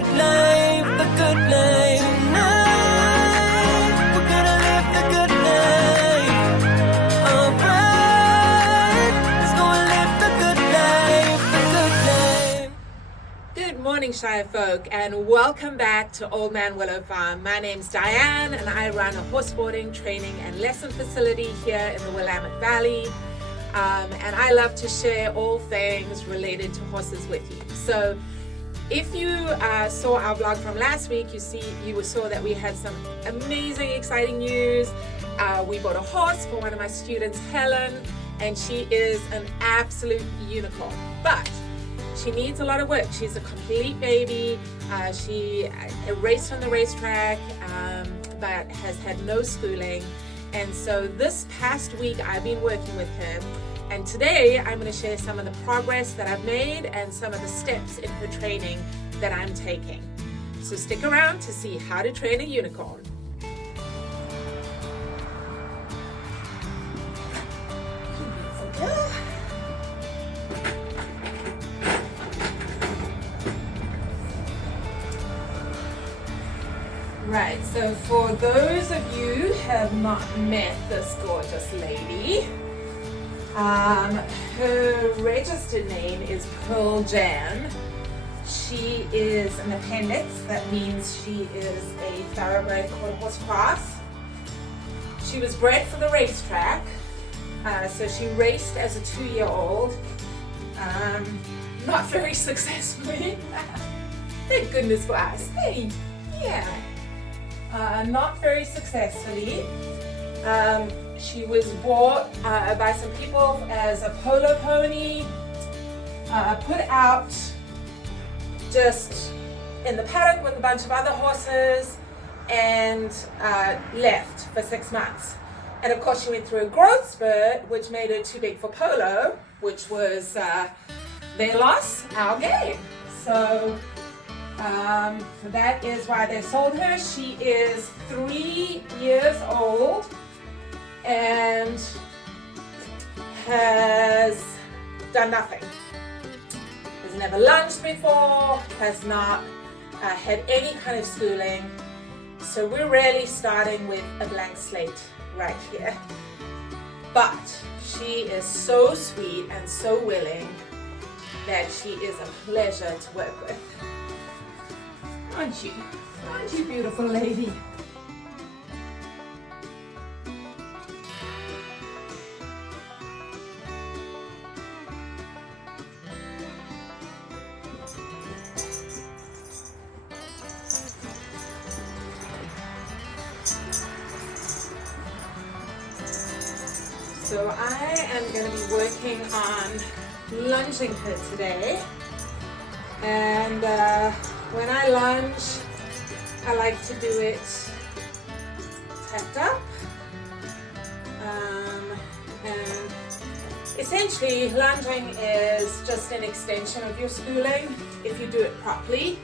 good life, the good life tonight. We're gonna live the good life. Alright, let's go and live the good life, the good life. Good morning, Shire folk, and welcome back to Old Man Willow Farm. My name's Diane, and I run a horse boarding, training, and lesson facility here in the Willamette Valley. And I love to share all things related to horses with you. So if you saw our blog from last week, you saw that we had some amazing, exciting news. We bought a horse for one of my students, Helen, and she is an absolute unicorn. But she needs a lot of work. She's a complete baby. She raced on the racetrack, but has had no schooling. And so this past week, I've been working with her. And today, I'm going to share some of the progress that I've made and some of the steps in her training that I'm taking. So stick around to see how to train a unicorn. Right, so for those of you who have not met this gorgeous lady, her registered name is Perl Jan. She is an Appendix. That means she is a thoroughbred quarter horse cross. She was bred for the racetrack, so she raced as a 2-year-old, not very successfully. Thank goodness for us. Hey, yeah. Not very successfully. She was bought by some people as a polo pony, put out just in the paddock with a bunch of other horses, and left for 6 months. And of course she went through a growth spurt, which made her too big for polo, which was their loss, our gain. So that is why they sold her. She is 3 years old and has done nothing. Has never lunged before, has not had any kind of schooling. So we're really starting with a blank slate right here. But she is so sweet and so willing that she is a pleasure to work with. Aren't you? Aren't you, beautiful lady? So I am going to be working on lunging her today. And when I lunge, I like to do it tapped up. And essentially, lunging is just an extension of your schooling if you do it properly.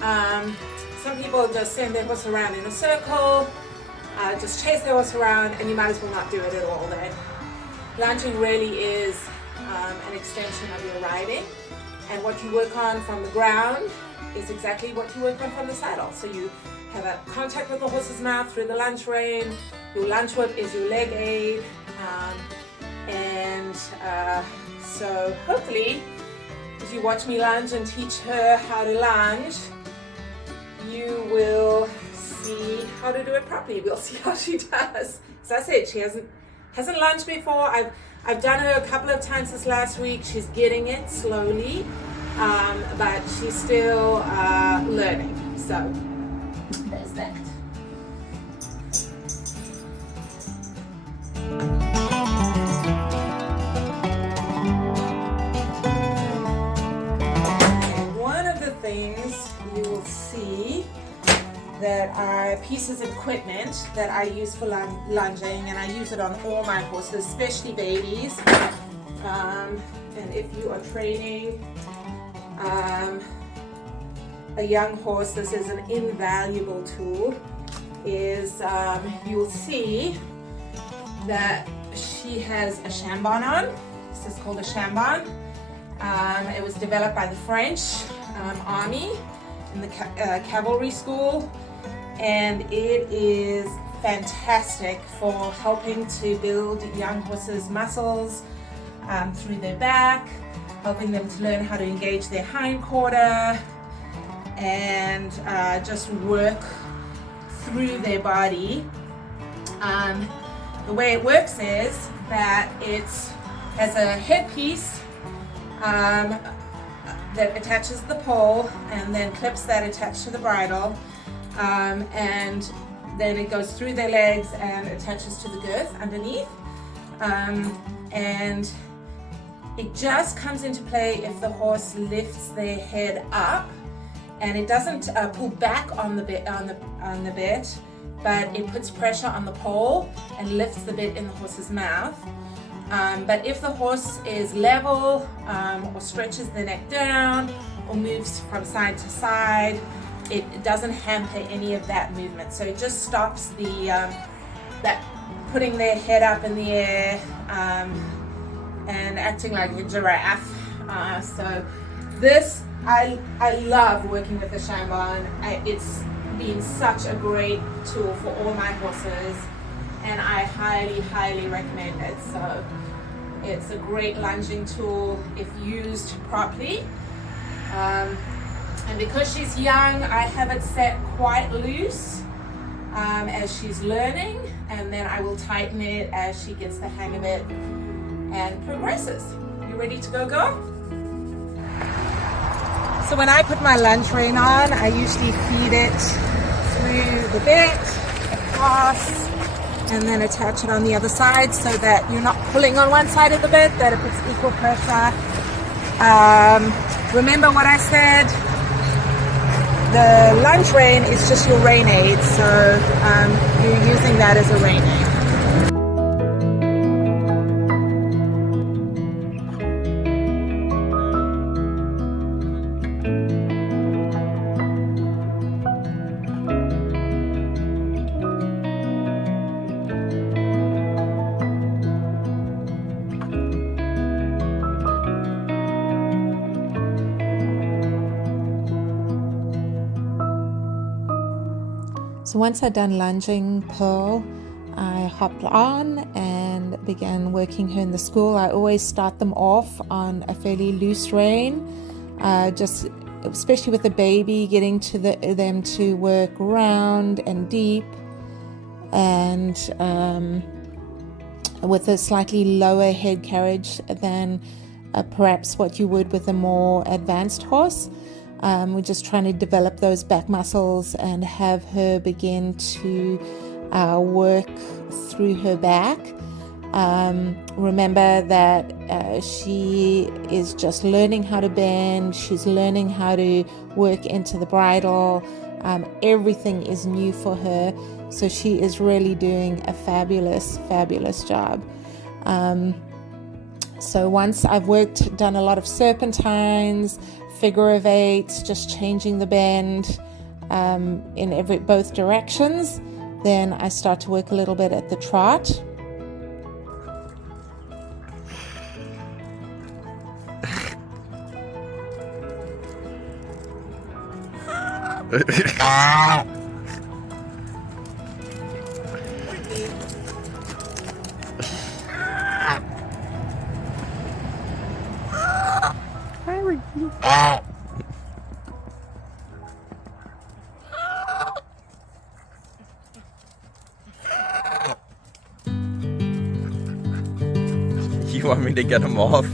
Some people just send their horse around in a circle, just chase their horse around, and you might as well not do it at all then. Lunging really is an extension of your riding. And what you work on from the ground is exactly what you work on from the saddle. So you have a contact with the horse's mouth through the lunge rein. Your lunge whip is your leg aid. So hopefully, if you watch me lunge and teach her how to lunge, you will see how to do it properly. We'll see how she does. As I said, she hasn't lunged before. I've done her a couple of times this last week. She's getting it slowly, but she's still learning. So there's that. One of the things you will see that are pieces of equipment that I use for lunging, and I use it on all my horses, especially babies. And if you are training a young horse, this is an invaluable tool. You'll see that she has a chambon on. This is called a chambon. It was developed by the French army. in the cavalry school, and it is fantastic for helping to build young horses' muscles through their back, helping them to learn how to engage their hind quarter and just work through their body. The way it works is that it has a headpiece that attaches the pole, and then clips that attach to the bridle, and then it goes through their legs and attaches to the girth underneath, and it just comes into play if the horse lifts their head up, and it doesn't pull back on the bit, but it puts pressure on the pole and lifts the bit in the horse's mouth. But if the horse is level or stretches the neck down or moves from side to side, it doesn't hamper any of that movement. So it just stops that putting their head up in the air and acting like a giraffe. So this, I love working with the Chambon. It's been such a great tool for all my horses, and I highly recommend it. So it's a great lunging tool if used properly. And because she's young, I have it set quite loose as she's learning, and then I will tighten it as she gets the hang of it and progresses. You ready to go? So when I put my lunge rein on, I usually feed it through the bit, across, and then attach it on the other side so that you're not pulling on one side of the bit, that it puts equal pressure. Remember what I said, the lunge rein is just your rein aid, so you're using that as a rein aid. So once I'd done lunging Pearl, I hopped on and began working her in the school. I always start them off on a fairly loose rein, just especially with the baby, getting to them to work round and deep, and with a slightly lower head carriage than perhaps what you would with a more advanced horse. We're just trying to develop those back muscles and have her begin to work through her back. Remember that she is just learning how to bend. She's learning how to work into the bridle. Everything is new for her. So she is really doing a fabulous job. So once I've done a lot of serpentines, figure of eights, just changing the bend in both directions, then I start to work a little bit at the trot. You want me to get him off?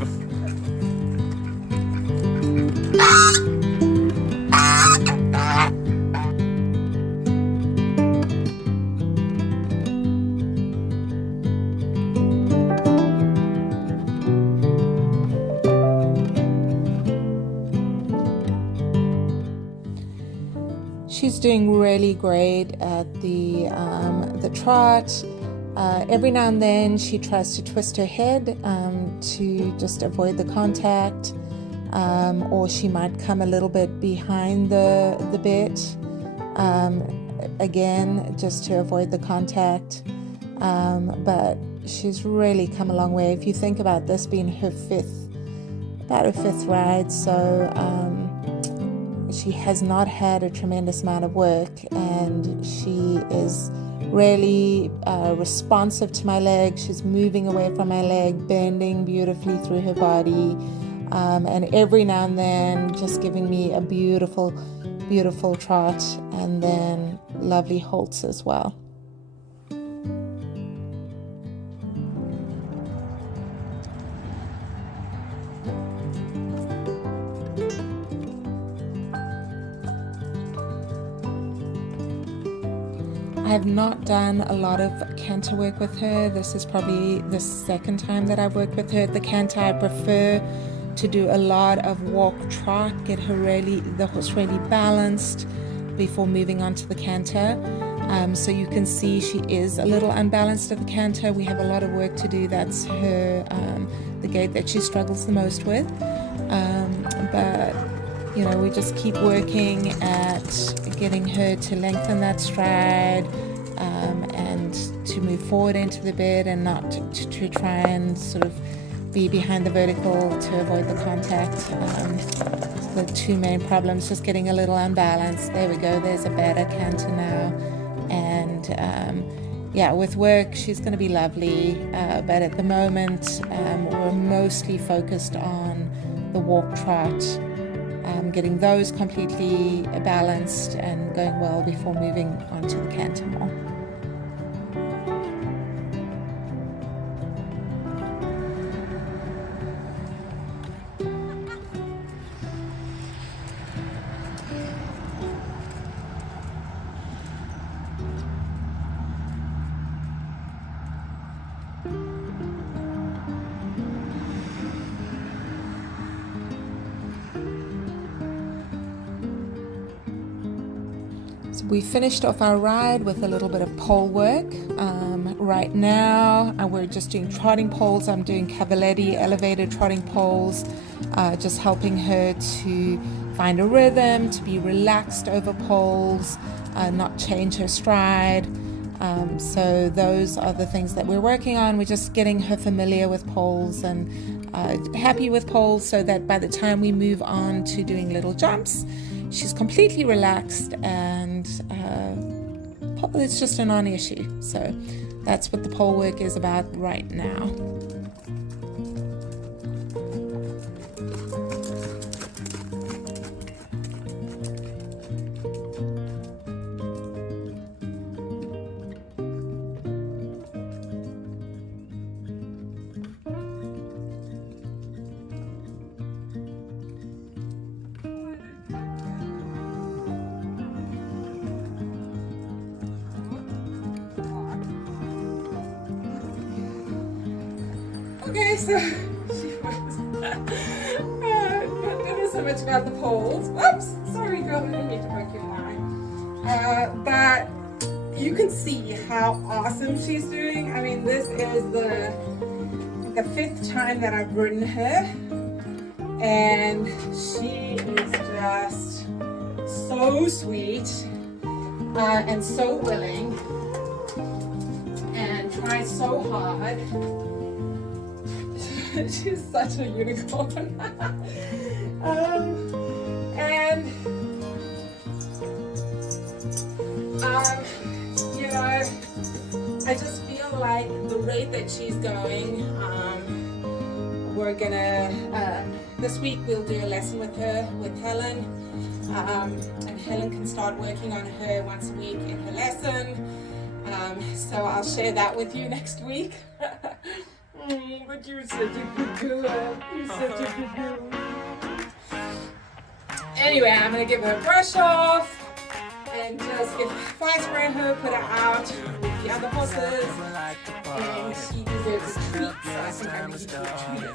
She's doing really great at the trot. Every now and then she tries to twist her head to just avoid the contact, or she might come a little bit behind the bit, again just to avoid the contact, but she's really come a long way. If you think about this being her fifth ride, so she has not had a tremendous amount of work, and she is really responsive to my leg. She's moving away from my leg, bending beautifully through her body, and every now and then just giving me a beautiful trot, and then lovely halts as well. I have not done a lot of canter work with her. This is probably the second time that I've worked with her at the canter. I prefer to do a lot of walk trot, get the horse really balanced before moving on to the canter. So you can see she is a little unbalanced at the canter. We have a lot of work to do. That's her the gait that she struggles the most with. But you know, we just keep working at getting her to lengthen that stride, and to move forward into the bed, and not to try and sort of be behind the vertical to avoid the contact. The two main problems, just getting a little unbalanced. There we go, there's a better canter now. And yeah, with work she's going to be lovely, but at the moment we're mostly focused on the walk trot, getting those completely balanced and going well before moving on to the canter more. So we finished off our ride with a little bit of pole work. Right now we're just doing trotting poles. I'm doing cavaletti elevated trotting poles, just helping her to find a rhythm, to be relaxed over poles, not change her stride. So those are the things that we're working on. We're just getting her familiar with poles and happy with poles, so that by the time we move on to doing little jumps, she's completely relaxed and it's just a non-issue. So that's what the pole work is about right now. Okay, so she was not doing so much about the poles. Oops, sorry girl, I didn't mean to break your line. But you can see how awesome she's doing. I mean, this is the fifth time that I've ridden her, and she is just so sweet and so willing and tries so hard. She's such a unicorn. You know, I just feel like the rate that she's going, we're gonna, this week we'll do a lesson with her, with Helen, and Helen can start working on her once a week in her lesson. So I'll share that with you next week. But you're such a good girl. You're such a good girl. Anyway, I'm going to give her a brush off and just get flies around her, put her out with the other horses. And she deserves a treat, so I think I'm going to give her a treat.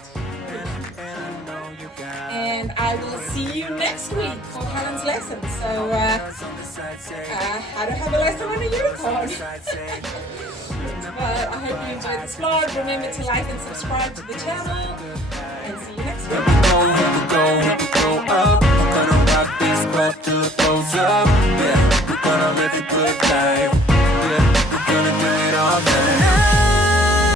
And I will see you next week for Helen's lesson. So, how to have a lesson on a unicorn. But I hope you enjoyed this vlog. Remember to like and subscribe to the channel.